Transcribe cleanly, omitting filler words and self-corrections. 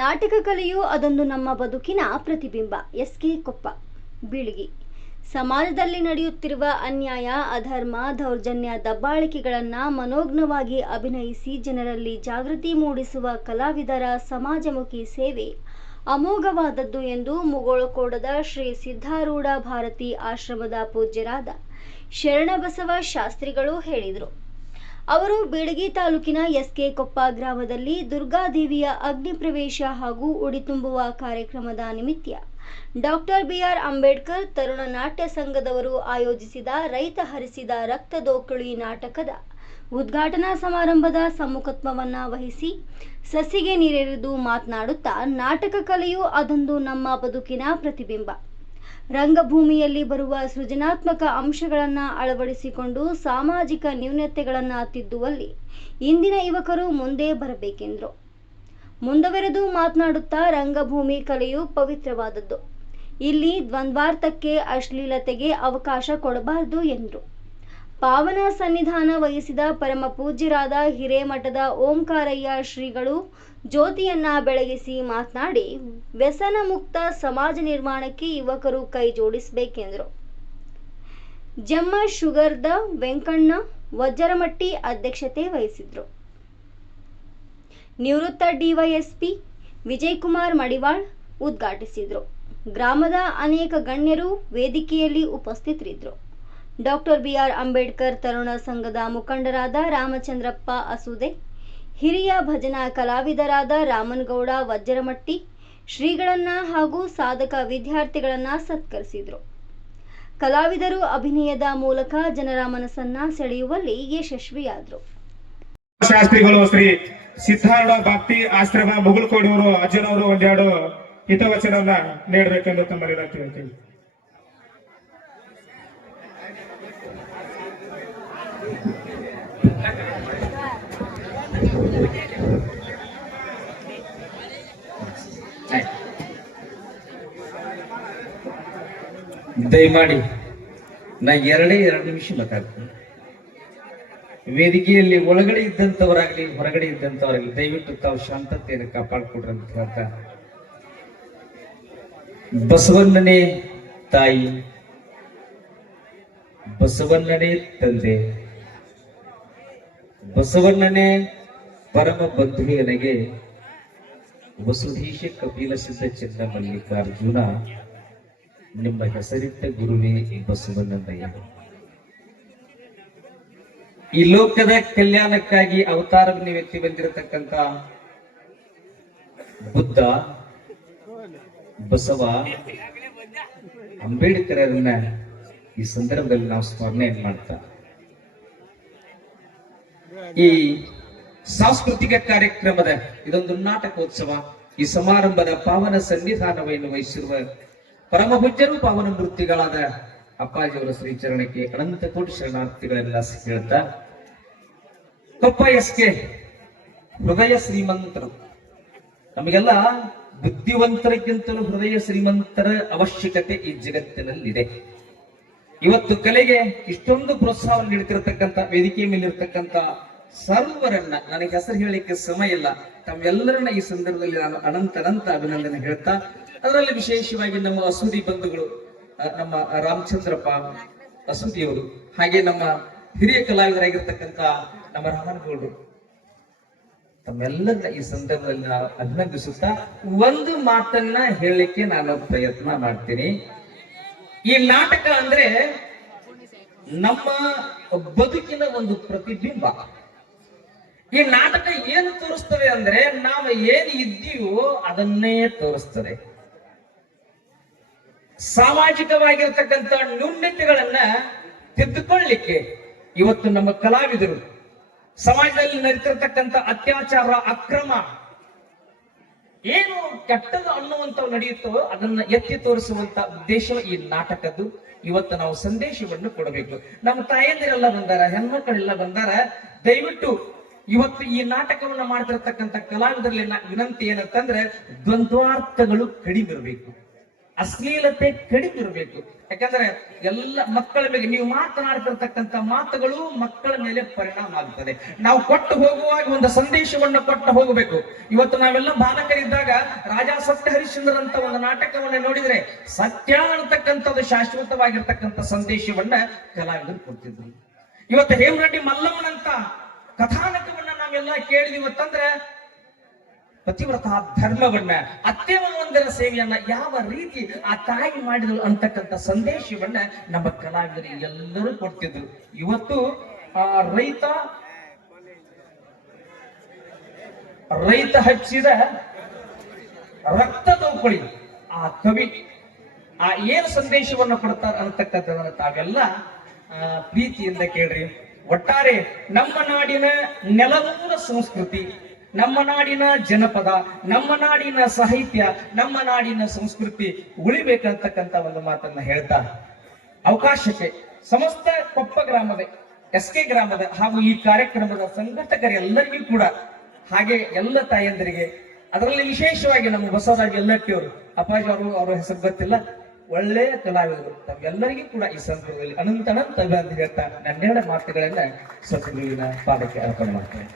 ನಾಟಕ ಕಲೆಯು ಅದೊಂದು ನಮ್ಮ ಬದುಕಿನ ಪ್ರತಿಬಿಂಬ. ಎಸ್.ಕೆ. ಕೊಪ್ಪ, ಬೀಳಗಿ. ಸಮಾಜದಲ್ಲಿ ನಡೆಯುತ್ತಿರುವ ಅನ್ಯಾಯ, ಅಧರ್ಮ, ದೌರ್ಜನ್ಯ, ದಬ್ಬಾಳಿಕೆಗಳನ್ನು ಮನೋಜ್ಞವಾಗಿ ಅಭಿನಯಿಸಿ ಜನರಲ್ಲಿ ಜಾಗೃತಿ ಮೂಡಿಸುವ ಕಲಾವಿದರ ಸಮಾಜಮುಖಿ ಸೇವೆ ಅಮೋಘವಾದದ್ದು ಎಂದು ಮುಗೋಳಕೋಡದ ಶ್ರೀ ಸಿದ್ಧಾರೂಢ ಭಾರತಿ ಆಶ್ರಮದ ಪೂಜ್ಯರಾದ ಶರಣಬಸವ ಶಾಸ್ತ್ರಿಗಳು ಹೇಳಿದರು. ಅವರು ಬೀಳಗಿ ತಾಲೂಕಿನ ಎಸ್.ಕೆ. ಕೊಪ್ಪ ಗ್ರಾಮದಲ್ಲಿ ದುರ್ಗಾದೇವಿಯ ಅಗ್ನಿ ಪ್ರವೇಶ ಹಾಗೂ ಉಡಿ ತುಂಬುವ ಕಾರ್ಯಕ್ರಮದ ನಿಮಿತ್ತ ಡಾಕ್ಟರ್ ಬಿ.ಆರ್. ಅಂಬೇಡ್ಕರ್ ತರುಣ ನಾಟ್ಯ ಸಂಘದವರು ಆಯೋಜಿಸಿದ ರೈತ ಹರಿಸಿದ ರಕ್ತದೋಕುಳಿ ನಾಟಕದ ಉದ್ಘಾಟನಾ ಸಮಾರಂಭದ ಸಮ್ಮುಖತ್ವವನ್ನು ವಹಿಸಿ ಸಸಿಗೆ ನೀರೆರೆದು ಮಾತನಾಡುತ್ತಾ, ನಾಟಕ ಕಲೆಯು ಅದೊಂದು ನಮ್ಮ ಬದುಕಿನ ಪ್ರತಿಬಿಂಬ. ರಂಗಭೂಮಿಯಲ್ಲಿ ಬರುವ ಸೃಜನಾತ್ಮಕ ಅಂಶಗಳನ್ನು ಅಳವಡಿಸಿಕೊಂಡು ಸಾಮಾಜಿಕ ನ್ಯೂನತೆಗಳನ್ನು ತಿದ್ದುವಲ್ಲಿ ಇಂದಿನ ಯುವಕರು ಮುಂದೆ ಬರಬೇಕೆಂದರು. ಮುಂದುವರೆದು ಮಾತನಾಡುತ್ತಾ, ರಂಗಭೂಮಿ ಕಲೆಯು ಪವಿತ್ರವಾದದ್ದು. ಇಲ್ಲಿ ದ್ವಂದ್ವಾರ್ಥಕ್ಕೆ, ಅಶ್ಲೀಲತೆಗೆ ಅವಕಾಶ ಕೊಡಬಾರದು ಎಂದರು. ಪಾವನ ಸನ್ನಿಧಾನ ವಹಿಸಿದ ಪರಮ ಪೂಜ್ಯರಾದ ಹಿರೇಮಠದ ಓಂಕಾರಯ್ಯ ಶ್ರೀಗಳು ಜ್ಯೋತಿಯನ್ನ ಬೆಳಗಿಸಿ ಮಾತನಾಡಿ, ವ್ಯಸನ ಮುಕ್ತ ಸಮಾಜ ನಿರ್ಮಾಣಕ್ಕೆ ಯುವಕರು ಕೈ ಜೋಡಿಸಬೇಕೆಂದರು. ಜಮ್ಮ ಶುಗರ್ದ ವೆಂಕಣ್ಣ ವಜ್ರಮಟ್ಟಿ ಅಧ್ಯಕ್ಷತೆ ವಹಿಸಿದ್ರು. ನಿವೃತ್ತ ಡಿವೈಎಸ್ಪಿ ವಿಜಯಕುಮಾರ್ ಮಡಿವಾಳ್ ಉದ್ಘಾಟಿಸಿದರು. ಗ್ರಾಮದ ಅನೇಕ ಗಣ್ಯರು ವೇದಿಕೆಯಲ್ಲಿ ಉಪಸ್ಥಿತರಿದ್ದರು. Doctor B R. ಅಂಬೇಡ್ಕರ್ ತರುಣ ಸಂಘದ ಮುಖಂಡರಾದ ರಾಮಚಂದ್ರಪ್ಪ ಅಸುದೆ, ಹಿರಿಯ ಭಜನಾ ಕಲಾವಿದರಾದ ರಾಮನಗೌಡ ವಜ್ರಮಟ್ಟಿ ಶ್ರೀಗಳನ್ನ ಹಾಗೂ ಸಾಧಕ ವಿದ್ಯಾರ್ಥಿಗಳನ್ನ ಸತ್ಕರಿಸಿದರು. ಕಲಾವಿದರು ಅಭಿನಯದ ಮೂಲಕ ಜನರ ಮನಸ್ಸನ್ನ ಸೆಳೆಯುವಲ್ಲಿ ಯಶಸ್ವಿಯಾದರು. ಶಾಸ್ತ್ರಿಗಳು ಶ್ರೀ ಸಿದ್ಧಾರೂಢ ಭಕ್ತಿ ಆಶ್ರಮ ಮುಗುಳ್ಕೋಡಿಯವರು ಅಜ್ಜನವರು ಒಂದೆರಡು ಹಿತವಚನವನ್ನ ನೀಡಬೇಕೆಂದು ತಮ್ಮಲ್ಲಿ ಹೇಳ್ತೀವಿ. ದಯಮಾಡಿ ನಾ ಎರಡು ನಿಮಿಷ ಮಾತಾಡ್ತೀನಿ. ವೇದಿಕೆಯಲ್ಲಿ ಒಳಗಡೆ ಇದ್ದಂಥವರಾಗ್ಲಿ ಹೊರಗಡೆ ಇದ್ದಂಥವರಾಗ್ಲಿ ದಯವಿಟ್ಟು ತಾವು ಶಾಂತತೆಯನ್ನು ಕಾಪಾಡಿಕೊಡ್ರಿ ಅಂತ ಹೇಳ್ತಾ, ಬಸವಣ್ಣನೇ ತಾಯಿ, ಬಸವಣ್ಣನೇ ತಂದೆ, ಬಸವಣ್ಣನೇ ಪರಮ ಬಂಧು ನನಗೆ ವಸುಧೀಶ ಕಪಿಲ ಸಿದ್ಧ ಚಂದ್ರ ಮಲ್ಲಿಕಾರ್ಜುನ ನಿಮ್ಮ ಹೆಸರಿಟ್ಟ ಗುರುವೇ ಬಸವಣ್ಣನಯ್ಯ. ಈ ಲೋಕದ ಕಲ್ಯಾಣಕ್ಕಾಗಿ ಅವತಾರವನ್ನು ವ್ಯಕ್ತಿ ಬಂದಿರತಕ್ಕಂತ ಬುದ್ಧ, ಬಸವ, ಅಂಬೇಡ್ಕರನ್ನ ಈ ಸಂದರ್ಭದಲ್ಲಿ ನಾವು ಸ್ಮರಣೆ ಮಾಡ್ತಾ ಈ ಸಾಂಸ್ಕೃತಿಕ ಕಾರ್ಯಕ್ರಮದ ಇದೊಂದು ನಾಟಕೋತ್ಸವ, ಈ ಸಮಾರಂಭದ ಪಾವನ ಸನ್ನಿಧಾನವನ್ನು ವಹಿಸಿರುವ ಪರಮ ಪೂಜ್ಯರು ಪಾವನ ನೃತ್ಯಗಳಾದ ಅಪ್ಪಾಜಿಯವರ ಶ್ರೀಚರಣಕ್ಕೆ ಅನಂತ ಕೋಟಿ ಶರಣಾರ್ಥಿಗಳೆಲ್ಲ ಹೇಳ್ತಾ, ಕೊಪ್ಪ ಎಸ್.ಕೆ. ಹೃದಯ ಶ್ರೀಮಂತರು. ನಮಗೆಲ್ಲ ಬುದ್ಧಿವಂತರಿಗಿಂತಲೂ ಹೃದಯ ಶ್ರೀಮಂತರ ಅವಶ್ಯಕತೆ ಈ ಜಗತ್ತಿನಲ್ಲಿದೆ. ಇವತ್ತು ಕಲೆಗೆ ಇಷ್ಟೊಂದು ಪ್ರೋತ್ಸಾಹ ನೀಡುತ್ತಿರತಕ್ಕಂಥ ವೇದಿಕೆ ಮೇಲಿರ್ತಕ್ಕಂಥ ಸರ್ವರನ್ನ, ನನಗೆ ಹೆಸರು ಹೇಳಲಿಕ್ಕೆ ಸಮಯ ಇಲ್ಲ, ತಮ್ಮೆಲ್ಲರನ್ನ ಈ ಸಂದರ್ಭದಲ್ಲಿ ನಾನು ಅನಂತ ಅಭಿನಂದನೆ ಹೇಳ್ತಾ, ಅದರಲ್ಲಿ ವಿಶೇಷವಾಗಿ ನಮ್ಮ ಅಸೂದಿ ಬಂಧುಗಳು, ನಮ್ಮ ರಾಮಚಂದ್ರಪ್ಪ ಅಸೂದಿಯವರು, ಹಾಗೆ ನಮ್ಮ ಹಿರಿಯ ಕಲಾವಿದರಾಗಿರ್ತಕ್ಕಂಥ ನಮ್ಮ ರಾಮನಗೌಡರು, ತಮ್ಮೆಲ್ಲರನ್ನ ಈ ಸಂದರ್ಭದಲ್ಲಿ ನಾನು ಅಭಿನಂದಿಸುತ್ತಾ ಒಂದು ಮಾತನ್ನ ಹೇಳಲಿಕ್ಕೆ ನಾನು ಪ್ರಯತ್ನ ಮಾಡ್ತೀನಿ. ಈ ನಾಟಕ ಅಂದ್ರೆ ನಮ್ಮ ಬದುಕಿನ ಒಂದು ಪ್ರತಿಬಿಂಬ. ಈ ನಾಟಕ ಏನು ತೋರಿಸ್ತದೆ ಅಂದ್ರೆ ನಾವು ಏನು ಇದ್ದೀವೋ ಅದನ್ನೇ ತೋರಿಸ್ತದೆ. ಸಾಮಾಜಿಕವಾಗಿರ್ತಕ್ಕಂಥ ನ್ಯೂನತೆಗಳನ್ನ ತಿದ್ದುಕೊಳ್ಳಲಿಕ್ಕೆ ಇವತ್ತು ನಮ್ಮ ಕಲಾವಿದರು ಸಮಾಜದಲ್ಲಿ ನಡೀತಿರ್ತಕ್ಕಂಥ ಅತ್ಯಾಚಾರ, ಅಕ್ರಮ, ಏನು ಕೆಟ್ಟದು ಅನ್ನುವಂಥವು ನಡೆಯುತ್ತೋ ಅದನ್ನ ಎತ್ತಿ ತೋರಿಸುವಂತ ಉದ್ದೇಶ ಈ ನಾಟಕದ್ದು. ಇವತ್ತು ನಾವು ಸಂದೇಶವನ್ನು ಕೊಡಬೇಕು. ನಮ್ಮ ತಾಯಂದಿರೆಲ್ಲ ಬಂದಾರ, ಹೆಣ್ಮಕ್ಕಳೆಲ್ಲ ಬಂದಾರ. ದಯವಿಟ್ಟು ಇವತ್ತು ಈ ನಾಟಕವನ್ನು ಮಾಡ್ತಿರ್ತಕ್ಕಂಥ ಕಲಾವಿದರಲ್ಲಿ ವಿನಂತಿ ಏನಂತಂದ್ರೆ ದ್ವಂದ್ವಾರ್ಥಗಳು ಕಡಿಮೆ ಇರಬೇಕು. ಅಶ್ಲೀಲತೆ ಕಡಿಮೆ ಇರಬೇಕು. ಯಾಕಂದ್ರೆ ಎಲ್ಲ ಮಕ್ಕಳ ಮೇಲೆ ನೀವು ಮಾತನಾಡ್ತಿರ್ತಕ್ಕಂಥ ಮಾತುಗಳು ಮಕ್ಕಳ ಮೇಲೆ ಪರಿಣಾಮ ಆಗ್ತದೆ. ನಾವು ಕೊಟ್ಟು ಹೋಗುವಾಗ ಒಂದು ಸಂದೇಶವನ್ನು ಕೊಟ್ಟು ಹೋಗಬೇಕು. ಇವತ್ತು ನಾವೆಲ್ಲ ಬಾಲಕರಿದ್ದಾಗ ರಾಜಾ ಸತ್ಯ ಹರಿಶ್ಚಂದ್ರ ಅಂತ ಒಂದು ನಾಟಕವನ್ನ ನೋಡಿದ್ರೆ ಸತ್ಯ ಅನ್ನತಕ್ಕಂಥದ್ದು ಶಾಶ್ವತವಾಗಿರ್ತಕ್ಕಂಥ ಸಂದೇಶವನ್ನ ಕಲಾವಿದರು ಕೊಡ್ತಿದ್ರು. ಇವತ್ತು ಹೇಮರೆಡ್ಡಿ ಮಲ್ಲಮ್ಮನಂತ ಕಥಾನಕವನ್ನ ನಾವೆಲ್ಲ ಕೇಳಿದಿವತ್ತಂದ್ರೆ ಪತಿವ್ರತ ಧರ್ಮವನ್ನ, ಅತ್ತೆ ಮಾವಂದಿರ ಸೇವೆಯನ್ನ ಯಾವ ರೀತಿ ಆ ತಾಯಿ ಮಾಡಿದಳು ಅಂತಕ್ಕಂಥ ಸಂದೇಶವನ್ನ ನಮ್ಮ ಕಲಾವಿದರು ಎಲ್ಲರೂ ಕೊಡ್ತಿದ್ರು. ಇವತ್ತು ರೈತ ಹಚ್ಚಿದ ರಕ್ತ ದೌಪಳಿ ಆ ಕವಿ ಆ ಏನು ಸಂದೇಶವನ್ನು ಕೊಡ್ತಾರ ಅಂತಕ್ಕಂಥದನ್ನ ತಾವೆಲ್ಲ ಪ್ರೀತಿಯಿಂದ ಕೇಳ್ರಿ. ಒಟ್ಟಾರೆ ನಮ್ಮ ನಾಡಿನ ನೆಲಮೂಲ ಸಂಸ್ಕೃತಿ, ನಮ್ಮ ನಾಡಿನ ಜನಪದ, ನಮ್ಮ ನಾಡಿನ ಸಾಹಿತ್ಯ, ನಮ್ಮ ನಾಡಿನ ಸಂಸ್ಕೃತಿ ಉಳಿಬೇಕಂತಕ್ಕಂಥ ಒಂದು ಮಾತನ್ನ ಹೇಳ್ತಾ ಅವಕಾಶಕ್ಕೆ ಸಮಸ್ತ ಕೊಪ್ಪ ಗ್ರಾಮದ SK ಗ್ರಾಮದ ಹಾಗೂ ಈ ಕಾರ್ಯಕ್ರಮದ ಸಂಘಟಕರೆಲ್ಲರಿಗೂ ಕೂಡ, ಹಾಗೆ ಎಲ್ಲ ತಾಯಂದರಿಗೆ, ಅದರಲ್ಲಿ ವಿಶೇಷವಾಗಿ ನಮ್ಮ ಬಸವರಾಜ್ ಎಲ್ಲಟ್ಟಿ ಅವರು, ಅಪ್ಪಾಜಿ ಅವರ ಹೆಸರು ಗೊತ್ತಿಲ್ಲ, ಒಳ್ಳೆಯ ಕಲಾವಿದರು, ತಮ್ಮೆಲ್ಲರಿಗೂ ಕೂಡ ಈ ಸಂದರ್ಭದಲ್ಲಿ ಅನಂತ ಅಭಿನಂದನೆ ಹೇಳ್ತಾ ನನ್ನೆರಡು ಮಾತುಗಳನ್ನ ಸದ್ಗುರುವಿನ ಪಾದಕ್ಕೆ ಅರ್ಪಣೆ ಮಾಡ್ತೇನೆ.